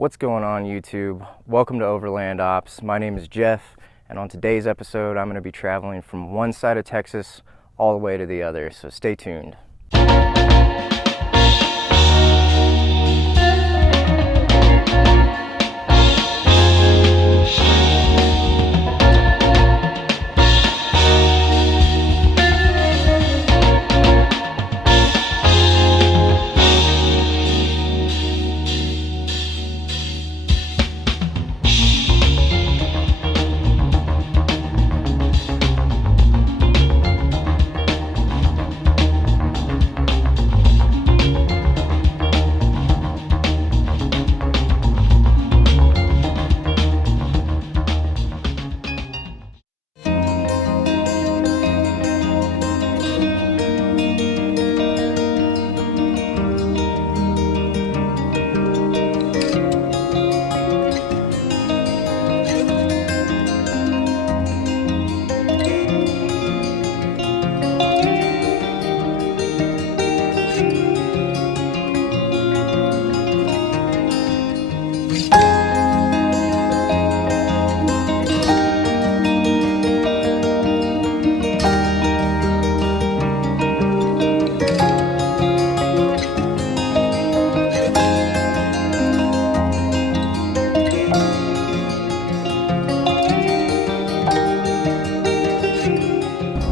What's going on, YouTube? Welcome to Overland Ops. My name is Jeff, and on today's episode I'm going to be traveling from one side of Texas all the way to the other, so stay tuned.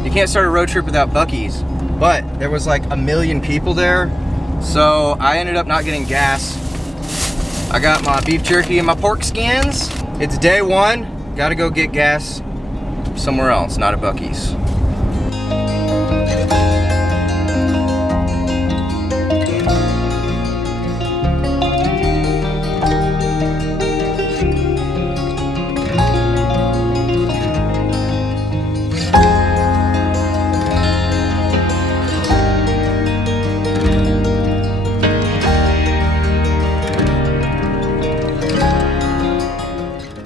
You can't start a road trip without Buc-ee's, but there was like a million people there, so I ended up not getting gas. I got my beef jerky and my pork skins. It's day one, gotta go get gas somewhere else, not at Buc-ee's.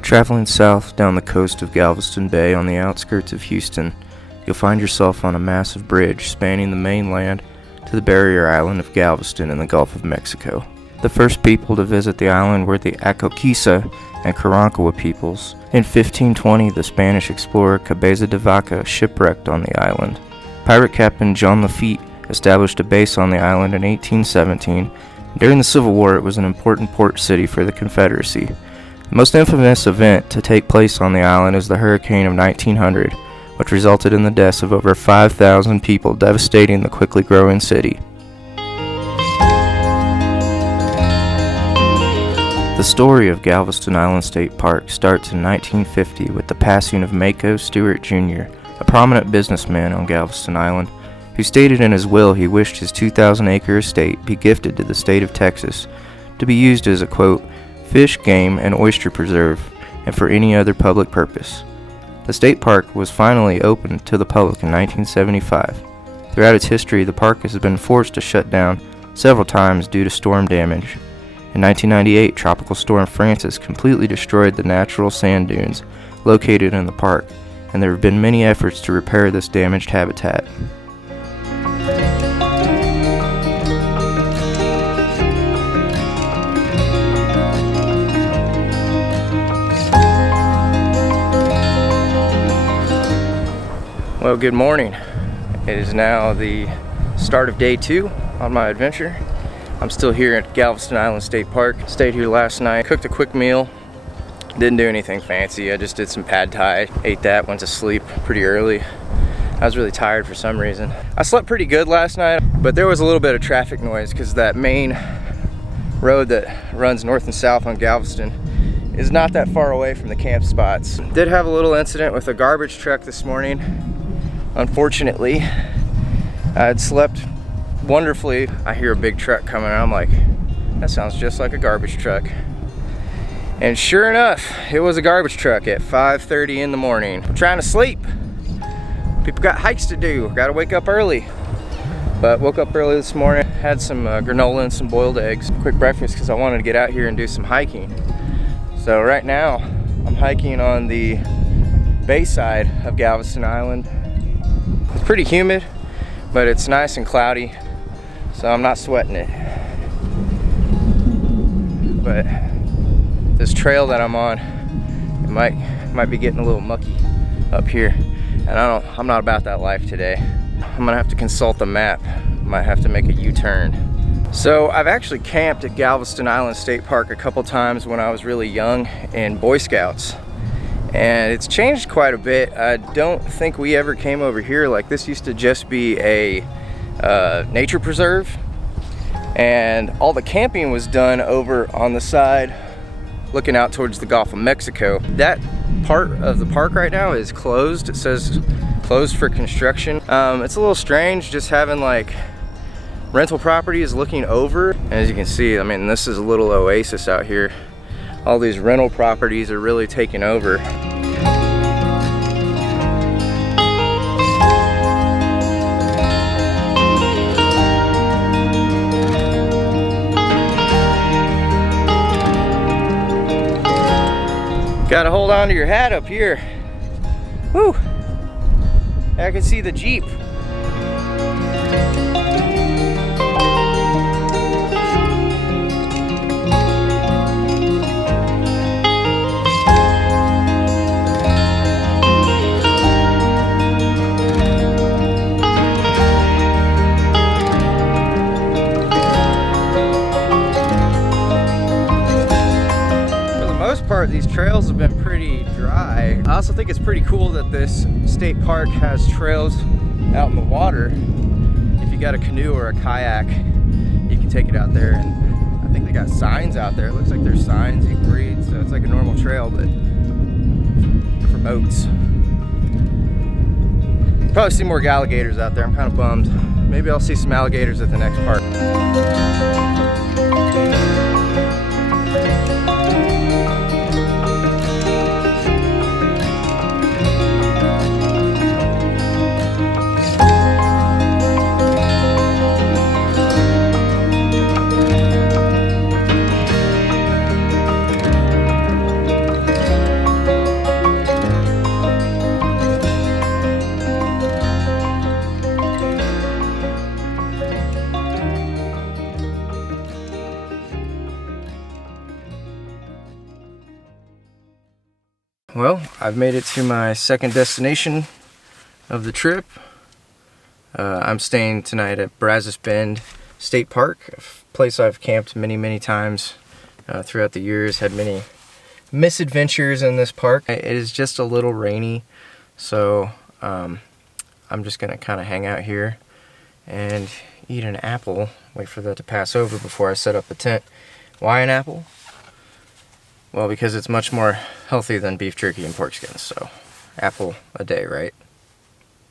Traveling south down the coast of Galveston Bay on the outskirts of Houston, you'll find yourself on a massive bridge spanning the mainland to the barrier island of Galveston in the Gulf of Mexico. The first people to visit the island were the Acoquisa and Karankawa peoples. In 1520, the Spanish explorer Cabeza de Vaca shipwrecked on the island. Pirate Captain John Lafitte established a base on the island in 1817. During the Civil War, it was an important port city for the Confederacy. The most infamous event to take place on the island is the hurricane of 1900, which resulted in the deaths of over 5,000 people, devastating the quickly growing city. The story of Galveston Island State Park starts in 1950 with the passing of Mako Stewart Jr., a prominent businessman on Galveston Island, who stated in his will he wished his 2,000-acre estate be gifted to the state of Texas to be used as a, quote, fish, game, and oyster preserve, and for any other public purpose. The state park was finally opened to the public in 1975. Throughout its history, the park has been forced to shut down several times due to storm damage. In 1998, Tropical Storm Francis completely destroyed the natural sand dunes located in the park, and there have been many efforts to repair this damaged habitat. Well, good morning. It is now the start of day 2 on my adventure. I'm still here at Galveston Island State Park. Stayed here last night, cooked a quick meal. Didn't do anything fancy. I just did some pad thai, ate that, went to sleep pretty early. I was really tired for some reason. I slept pretty good last night, but there was a little bit of traffic noise because that main road that runs north and south on Galveston is not that far away from the camp spots. Did have a little incident with a garbage truck this morning. Unfortunately, I had slept wonderfully. I hear a big truck coming and I'm like, that sounds just like a garbage truck. And sure enough, it was a garbage truck at 5:30 in the morning. I'm trying to sleep. People got hikes to do, gotta wake up early. But woke up early this morning, had some granola and some boiled eggs. Quick breakfast because I wanted to get out here and do some hiking. So right now, I'm hiking on the bay side of Galveston Island. It's pretty humid, but it's nice and cloudy, so I'm not sweating it. But this trail that I'm on, it might be getting a little mucky up here, and I'm not about that life today. I'm gonna have to consult the map. Might have to make a U-turn. So I've actually camped at Galveston Island State Park a couple times when I was really young in Boy Scouts, and it's changed quite a bit. I don't think we ever came over here. Like, this used to just be a nature preserve, and all the camping was done over on the side looking out towards the Gulf of Mexico. That part of the park right now is closed. It says closed for construction. It's a little strange just having like rental properties looking over. As you can see, I mean, this is a little oasis out here. All these rental properties are really taking over. Gotta hold on to your hat up here. Woo! I can see the Jeep. These trails have been pretty dry. I also think it's pretty cool that this state park has trails out in the water. If you got a canoe or a kayak, you can take it out there, and I think they got signs out there. It looks like there's signs you can read, so it's like a normal trail, but for boats. Probably see more alligators out there. I'm kind of bummed. Maybe I'll see some alligators at the next park. Well, I've made it to my second destination of the trip. I'm staying tonight at Brazos Bend State Park, a place I've camped many times throughout the years. Had many misadventures in this park. It is just a little rainy, so I'm just gonna kind of hang out here and eat an apple, wait for that to pass over before I set up the tent. Why an apple? Well, because it's much more healthy than beef jerky and pork skins, so apple a day, right?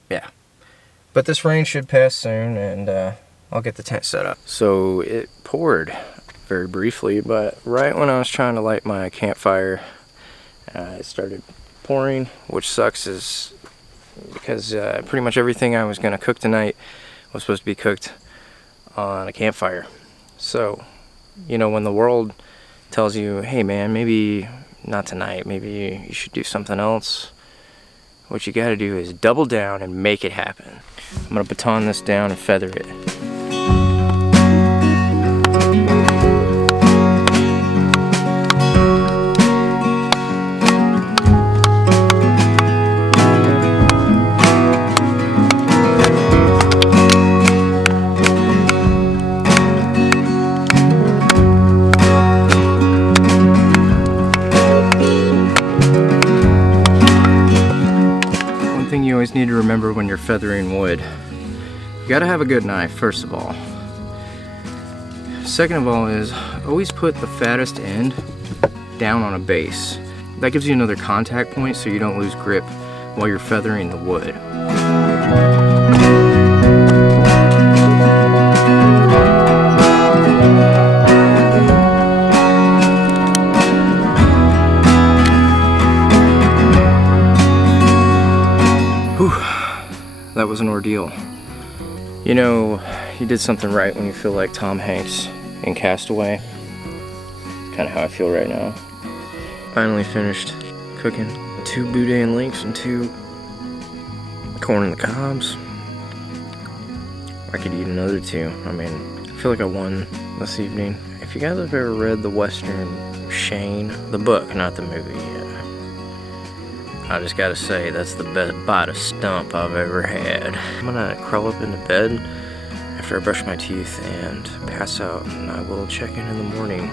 Yeah. But this rain should pass soon, and I'll get the tent set up. So it poured very briefly, but right when I was trying to light my campfire, it started pouring, which sucks is because pretty much everything I was gonna cook tonight was supposed to be cooked on a campfire. So, you know, when the world tells you, hey man, maybe not tonight, maybe you should do something else, what you gotta do is double down and make it happen. I'm gonna baton this down and feather it. You always need to remember when you're feathering wood, you gotta have a good knife, first of all. Second of all is always put the fattest end down on a base. That gives you another contact point so you don't lose grip while you're feathering the wood. That was an ordeal. You know, you did something right when you feel like Tom Hanks in Castaway. Kind of how I feel right now. Finally finished cooking 2 boudin links and 2 corn on the cobs. I could eat another 2. I mean, I feel like I won this evening. If you guys have ever read the Western Shane, the book, not the movie. I just gotta say, that's the best bite of stump I've ever had. I'm gonna crawl up into bed after I brush my teeth and pass out, and I will check in the morning.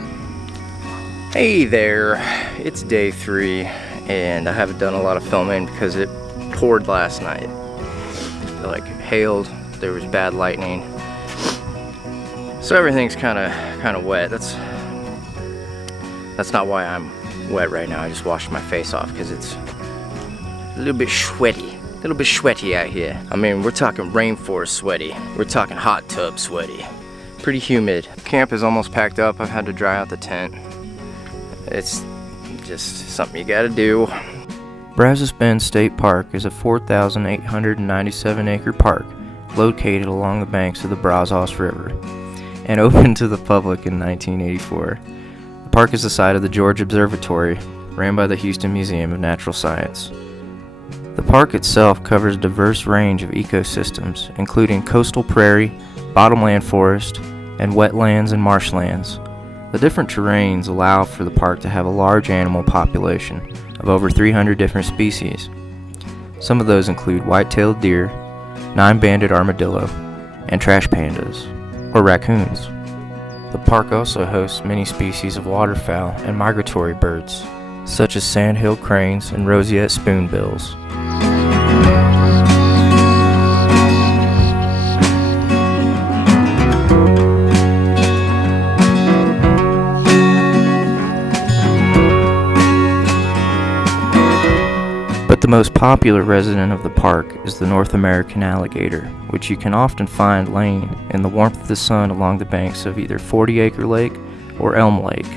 Hey there, it's day 3, and I haven't done a lot of filming because it poured last night. It like hailed, there was bad lightning. So everything's kind of wet. That's not why I'm wet right now. I just washed my face off because it's a little bit sweaty out here. I mean, we're talking rainforest sweaty. We're talking hot tub sweaty. Pretty humid. Camp is almost packed up. I've had to dry out the tent. It's just something you gotta do. Brazos Bend State Park is a 4,897 acre park located along the banks of the Brazos River and opened to the public in 1984. The park is the site of the George Observatory, ran by the Houston Museum of Natural Science. The park itself covers a diverse range of ecosystems, including coastal prairie, bottomland forest, and wetlands and marshlands. The different terrains allow for the park to have a large animal population of over 300 different species. Some of those include white-tailed deer, 9-banded armadillo, and trash pandas, or raccoons. The park also hosts many species of waterfowl and migratory birds, such as sandhill cranes and roseate spoonbills. But the most popular resident of the park is the North American alligator, which you can often find laying in the warmth of the sun along the banks of either 40-acre Lake or Elm Lake.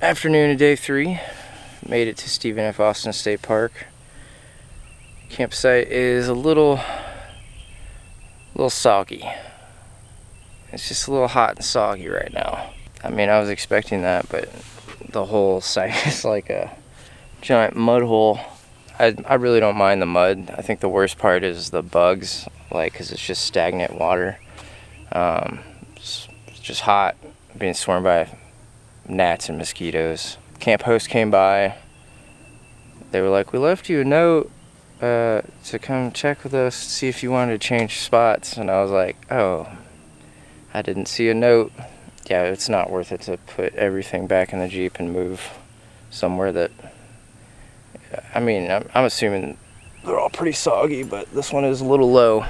Afternoon of day 3, made it to Stephen F. Austin State Park. Campsite is a little soggy. It's just a little hot and soggy right now. I mean, I was expecting that, but the whole site is like a giant mud hole. I really don't mind the mud. I think the worst part is the bugs, like, because it's just stagnant water. It's just hot, being swarmed by gnats and mosquitoes. Camp host came by. They were like, we left you a note to come check with us, see if you wanted to change spots. And I was like, oh, I didn't see a note. Yeah, it's not worth it to put everything back in the Jeep and move somewhere that, I mean, I'm assuming they're all pretty soggy, but this one is a little low.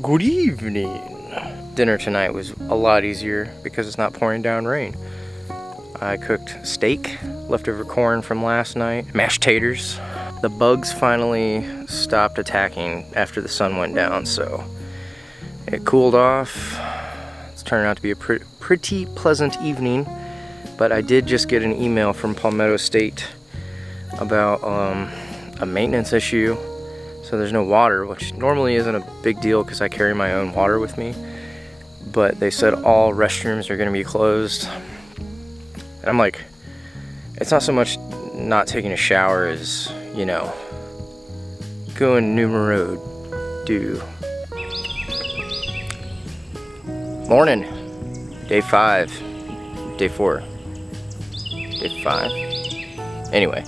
Good evening. Dinner tonight was a lot easier because it's not pouring down rain. I cooked steak, leftover corn from last night, mashed taters. The bugs finally stopped attacking after the sun went down, so it cooled off. It's turning out to be a pretty pleasant evening, but I did just get an email from Palmetto State about a maintenance issue. So there's no water, which normally isn't a big deal because I carry my own water with me. But they said all restrooms are going to be closed. And I'm like, it's not so much not taking a shower as, you know, going numero do. Morning. Day 5. Day 4. Day 5. Anyway,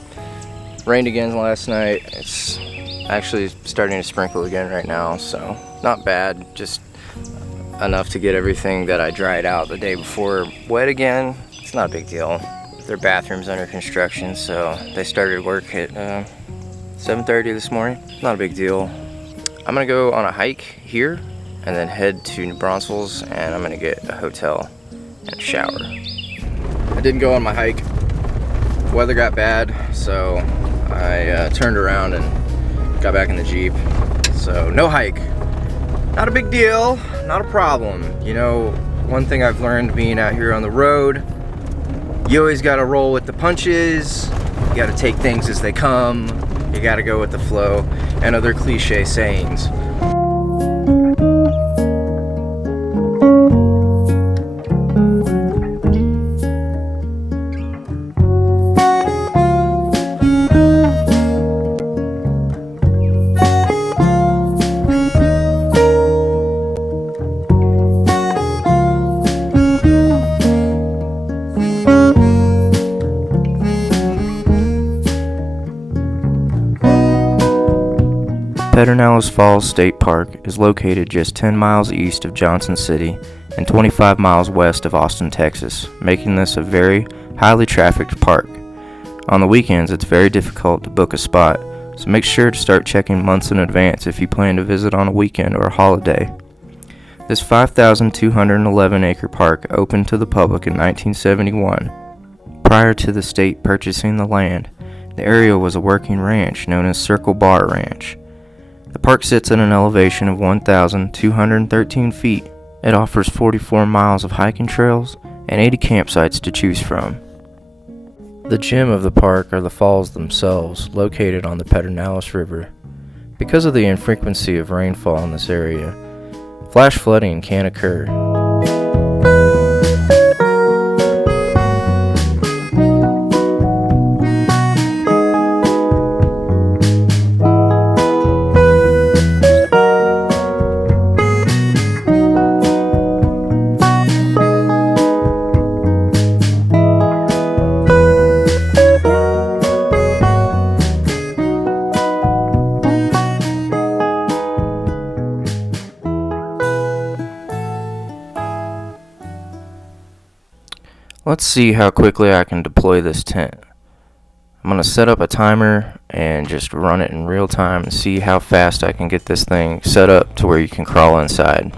rained again last night. It's actually starting to sprinkle again right now, so not bad, just enough to get everything that I dried out the day before wet again. It's not a big deal. Their bathroom's under construction, so they started work at 7:30 this morning. Not a big deal. I'm gonna go on a hike here and then head to New Braunfels, and I'm gonna get a hotel and shower. I didn't go on my hike. Weather got bad, so I turned around and got back in the Jeep. So no hike. Not a big deal, not a problem. You know, one thing I've learned being out here on the road, you always gotta roll with the punches. You gotta take things as they come. You gotta go with the flow, and other cliche sayings. Pedernales Falls State Park is located just 10 miles east of Johnson City and 25 miles west of Austin, Texas, making this a very highly trafficked park. On the weekends, it's very difficult to book a spot, so make sure to start checking months in advance if you plan to visit on a weekend or a holiday. This 5,211-acre park opened to the public in 1971. Prior to the state purchasing the land, the area was a working ranch known as Circle Bar Ranch. The park sits at an elevation of 1,213 feet. It offers 44 miles of hiking trails and 80 campsites to choose from. The gem of the park are the falls themselves, located on the Pedernales River. Because of the infrequency of rainfall in this area, flash flooding can occur. Let's see how quickly I can deploy this tent. I'm going to set up a timer and just run it in real time and see how fast I can get this thing set up to where you can crawl inside.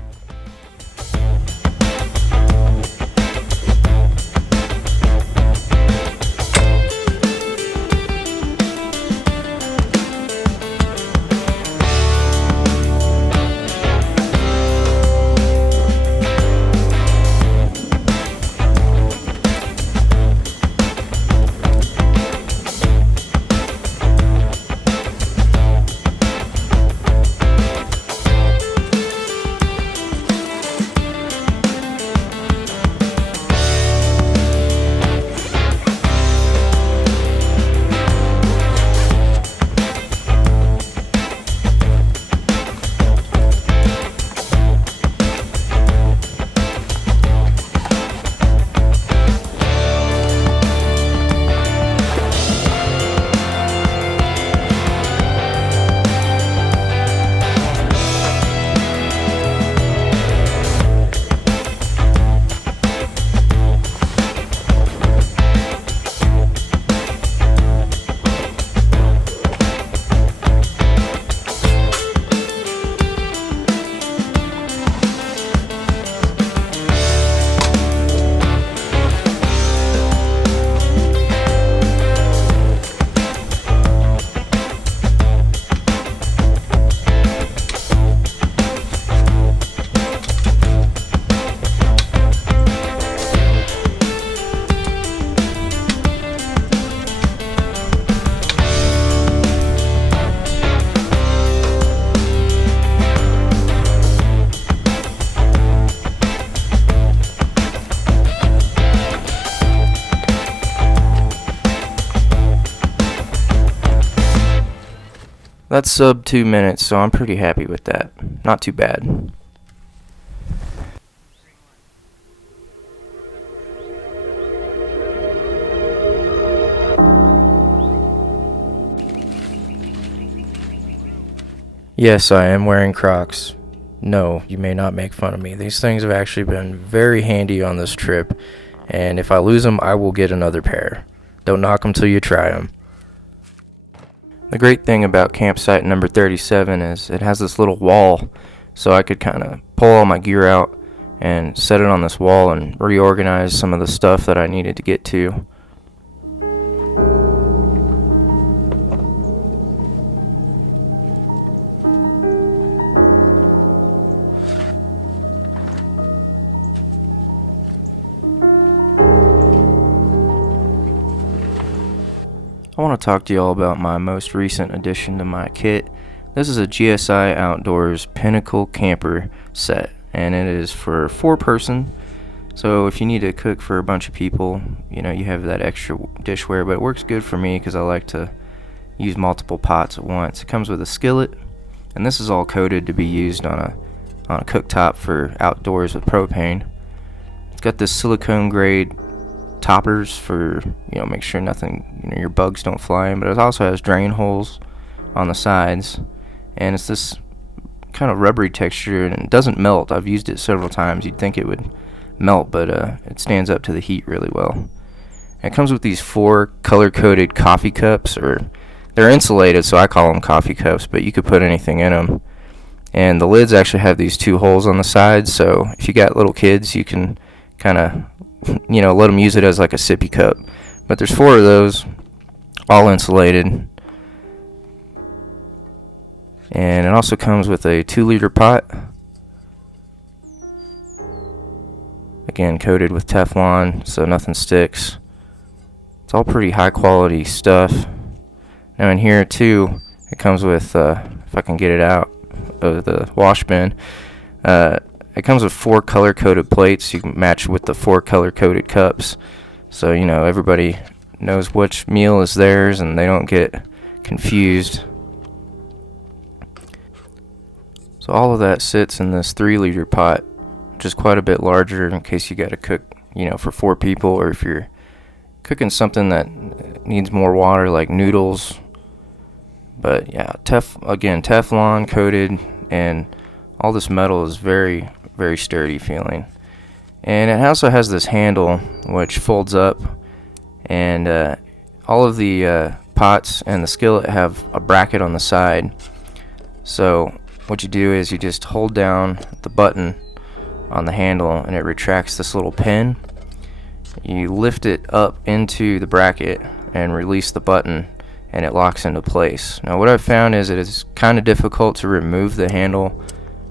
That's sub 2 minutes, so I'm pretty happy with that. Not too bad. Yes, I am wearing Crocs. No, you may not make fun of me. These things have actually been very handy on this trip, and if I lose them, I will get another pair. Don't knock them till you try them. The great thing about campsite number 37 is it has this little wall, so I could kind of pull all my gear out and set it on this wall and reorganize some of the stuff that I needed to get to. I want to talk to you all about my most recent addition to my kit. This is a GSI Outdoors Pinnacle Camper set, and it is for 4-person. So if you need to cook for a bunch of people, you have that extra dishware, but it works good for me because I like to use multiple pots at once. It comes with a skillet, and this is all coated to be used on a cooktop for outdoors with propane. It's got this silicone grade toppers for make sure nothing your bugs don't fly in, but it also has drain holes on the sides, and it's this kind of rubbery texture, and it doesn't melt. I've used it several times. You'd think it would melt, but it stands up to the heat really well. And it comes with these 4 color-coded coffee cups, or they're insulated, so I call them coffee cups, but you could put anything in them. And the lids actually have these 2 holes on the sides, so if you got little kids, you can kind of let them use it as like a sippy cup. But there's 4 of those, all insulated. And it also comes with a 2-liter pot, again coated with Teflon so nothing sticks. It's all pretty high quality stuff. Now in here too, it comes with, if I can get it out of the wash bin, it comes with 4 color-coded plates. You can match with the 4 color-coded cups, so everybody knows which meal is theirs and they don't get confused. So all of that sits in this 3-liter pot, which is quite a bit larger in case you got to cook, for 4 people, or if you're cooking something that needs more water like noodles. But yeah, Teflon coated, and all this metal is very, very sturdy feeling. And it also has this handle which folds up, and all of the pots and the skillet have a bracket on the side. So what you do is you just hold down the button on the handle and it retracts this little pin. You lift it up into the bracket and release the button, and it locks into place. Now what I've found is it is kind of difficult to remove the handle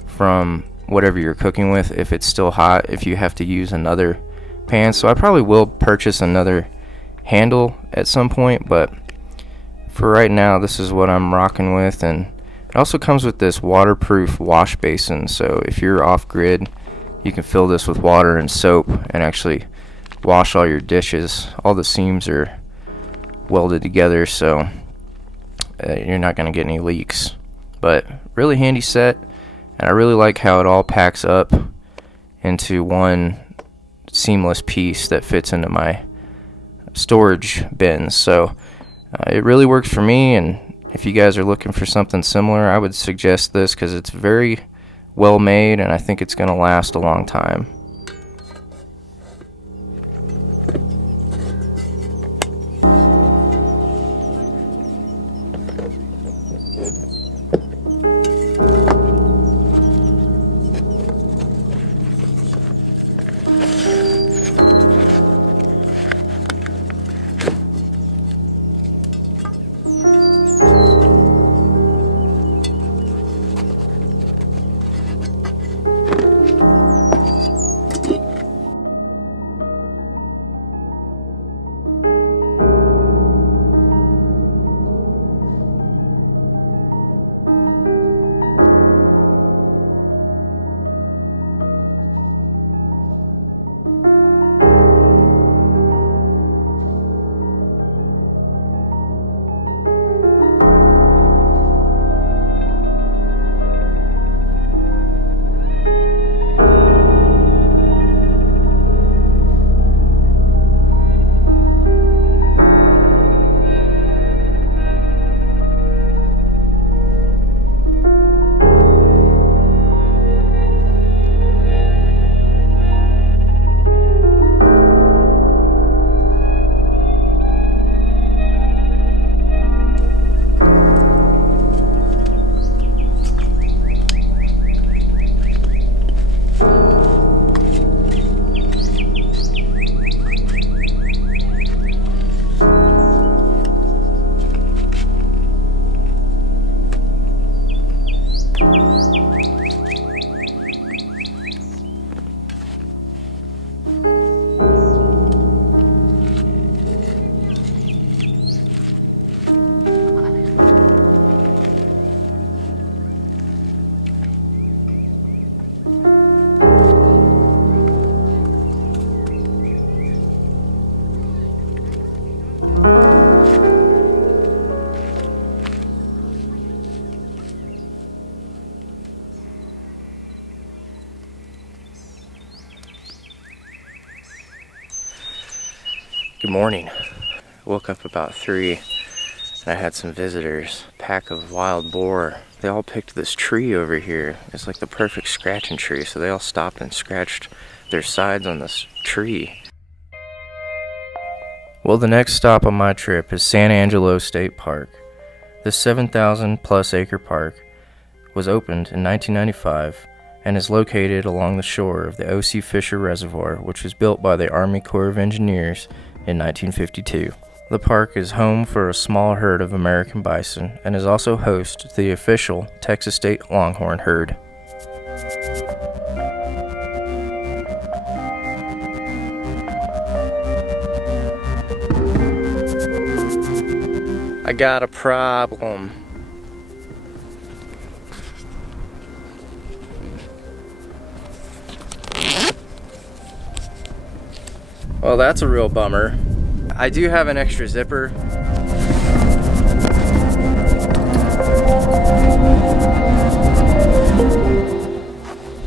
from whatever you're cooking with if it's still hot, if you have to use another pan. So I probably will purchase another handle at some point, but for right now this is what I'm rocking with. And it also comes with this waterproof wash basin, so if you're off grid you can fill this with water and soap and actually wash all your dishes. All the seams are welded together, so you're not going to get any leaks. But really handy set, and I really like how it all packs up into one seamless piece that fits into my storage bins. So it really works for me, and if you guys are looking for something similar, I would suggest this because it's very well made and I think it's going to last a long time. Good morning. Woke up about 3 and I had some visitors. Pack of wild boar. They all picked this tree over here. It's like the perfect scratching tree, so they all stopped and scratched their sides on this tree. Well, the next stop on my trip is San Angelo State Park. This 7,000 plus acre park was opened in 1995 and is located along the shore of the O.C. Fisher Reservoir, which was built by the Army Corps of Engineers in 1952. The park is home for a small herd of American bison and is also host to the official Texas State Longhorn herd. I got a problem. Well, that's a real bummer. I do have an extra zipper.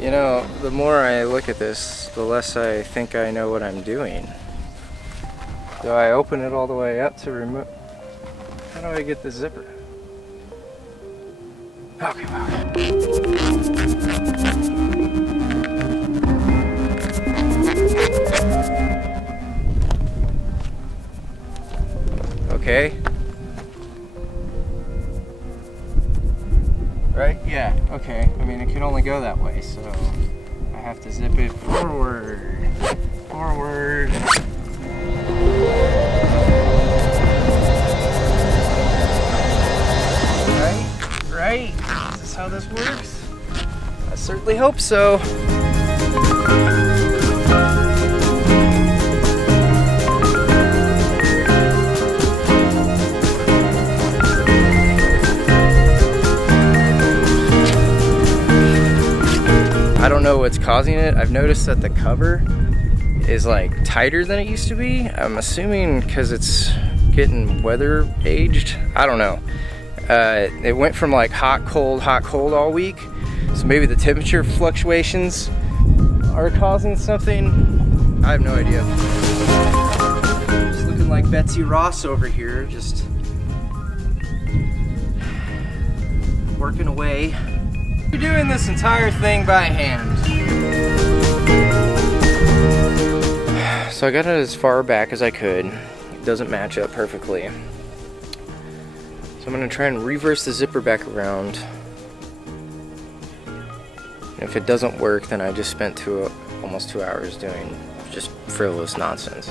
You know, the more I look at this, the less I think I know what I'm doing. Do I open it all the way up to remove? How do I get the zipper? Okay. Okay. Right? Yeah, okay. I mean, it can only go that way, so I have to zip it forward. Forward. Right? Is this how this works? I certainly hope so. I don't know what's causing it. I've noticed that the cover is like tighter than it used to be. I'm assuming because it's getting weather aged. I don't know. It went from like hot, cold all week. So maybe the temperature fluctuations are causing something. I have no idea. Just looking like Betsy Ross over here, just working away. We're doing this entire thing by hand. So I got it as far back as I could. It doesn't match up perfectly. So I'm gonna try and reverse the zipper back around. And if it doesn't work, then I just spent almost 2 hours doing just frivolous nonsense.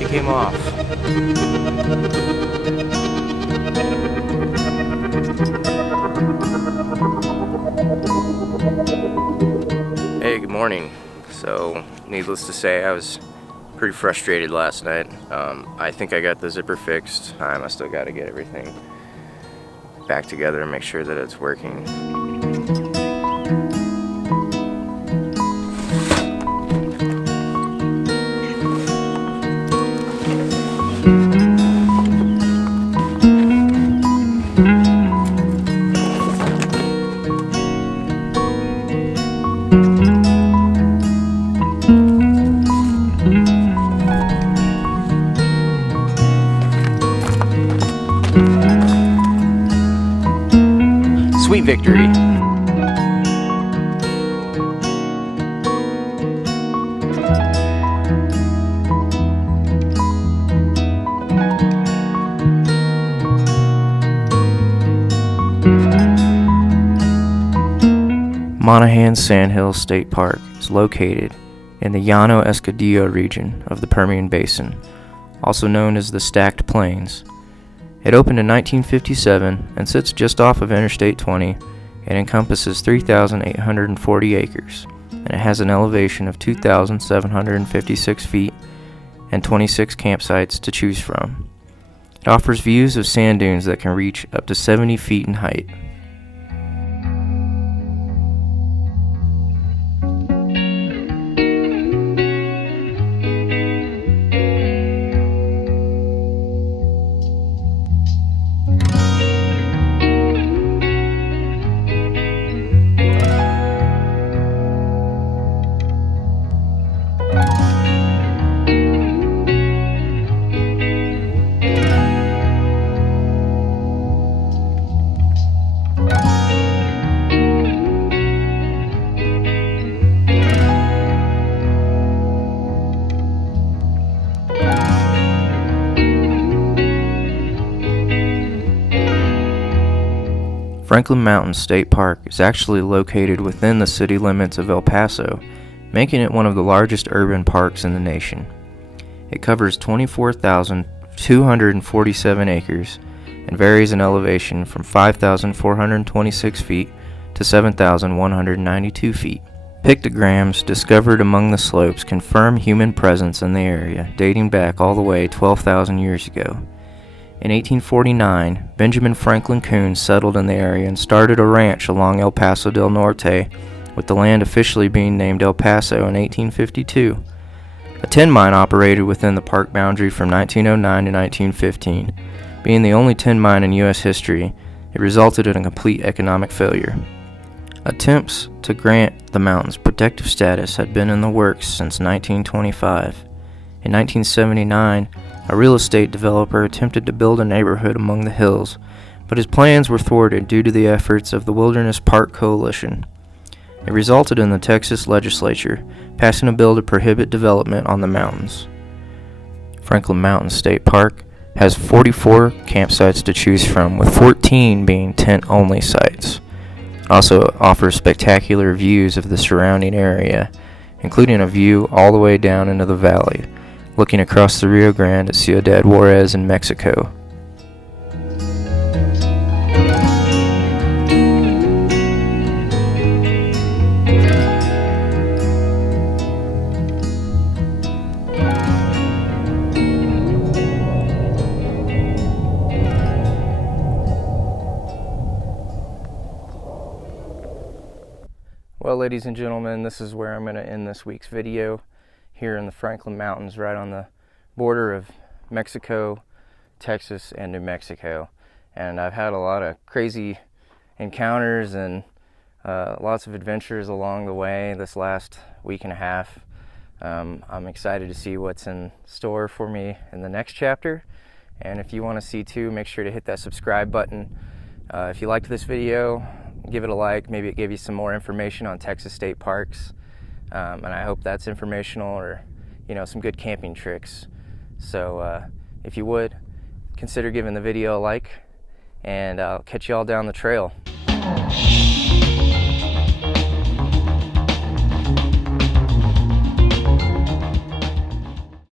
It came off. Hey, good morning. So, needless to say, I was pretty frustrated last night. I think I got the zipper fixed. I still got to get everything back together and make sure that it's working. Sweet victory. Monaghan Sandhill State Park is located in the Llano Escudillo region of the Permian Basin, also known as the Stacked Plains. It opened in 1957 and sits just off of Interstate 20. It encompasses 3,840 acres, and it has an elevation of 2,756 feet and 26 campsites to choose from. It offers views of sand dunes that can reach up to 70 feet in height. Franklin Mountain State Park is actually located within the city limits of El Paso, making it one of the largest urban parks in the nation. It covers 24,247 acres and varies in elevation from 5,426 feet to 7,192 feet. Pictograms discovered among the slopes confirm human presence in the area, dating back all the way 12,000 years ago. In 1849, Benjamin Franklin Coon settled in the area and started a ranch along El Paso del Norte, with the land officially being named El Paso in 1852. A tin mine operated within the park boundary from 1909 to 1915. Being the only tin mine in U.S. history, it resulted in a complete economic failure. Attempts to grant the mountains protective status had been in the works since 1925. In 1979, a real estate developer attempted to build a neighborhood among the hills, but his plans were thwarted due to the efforts of the Wilderness Park Coalition. It resulted in the Texas legislature passing a bill to prohibit development on the mountains. Franklin Mountain State Park has 44 campsites to choose from, with 14 being tent-only sites. It also offers spectacular views of the surrounding area, including a view all the way down into the valley, looking across the Rio Grande at Ciudad Juarez in Mexico. Well, ladies and gentlemen, this is where I'm going to end this week's video, here in the Franklin Mountains, right on the border of Mexico, Texas, and New Mexico. And I've had a lot of crazy encounters and lots of adventures along the way this last week and a half. I'm excited to see what's in store for me in the next chapter. And if you want to see too, make sure to hit that subscribe button. If you liked this video, give it a like. Maybe it gave you some more information on Texas state parks. And I hope that's informational, or some good camping tricks. So if you would, consider giving the video a like, and I'll catch you all down the trail.